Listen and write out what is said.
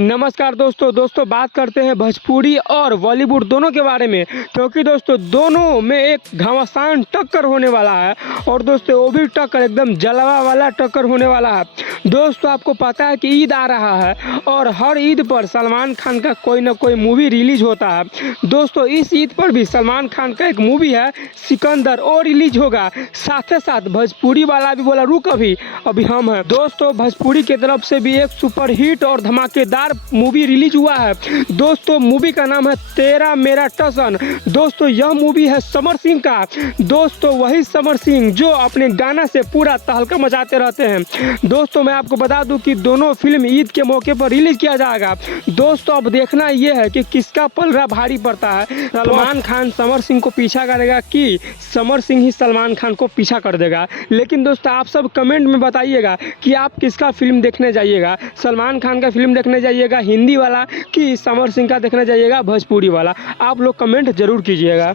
नमस्कार दोस्तों बात करते हैं भोजपुरी और बॉलीवुड दोनों के बारे में, क्योंकि दोस्तों दोनों में एक घमासान टक्कर होने वाला है। और दोस्तों वो भी टक्कर एकदम जलवा वाला टक्कर होने वाला है। दोस्तों आपको पता है कि ईद आ रहा है और हर ईद पर सलमान खान का कोई ना कोई मूवी रिलीज होता है। दोस्तों इस ईद पर भी सलमान खान का एक मूवी है सिकंदर और रिलीज होगा। साथ ही साथ भोजपुरी वाला भी बोला रुक अभी हम हैं। दोस्तों भोजपुरी की तरफ से भी एक सुपर हिट और धमाकेदार मूवी रिलीज हुआ है। दोस्तों मूवी का नाम है तेरा मेरा टसन। दोस्तों यह मूवी है समर सिंह का। दोस्तों वही समर सिंह जो अपने गाना से पूरा तहलका मचाते रहते हैं। दोस्तों मैं आपको बता दूं कि दोनों फिल्म ईद के मौके पर रिलीज किया जाएगा। दोस्तों अब देखना यह है कि किसका पलड़ा भारी पड़ता है, सलमान खान समर सिंह को पीछा करेगा कि समर सिंह ही सलमान खान को पीछा कर देगा। लेकिन दोस्तों आप सब कमेंट में बताइएगा कि आप किसका फिल्म देखने जाइएगा, सलमान खान का फिल्म देखने जाइएगा हिंदी वाला कि समर सिंह का देखने जाइएगा भोजपुरी वाला। आप लोग कमेंट जरूर कीजिएगा।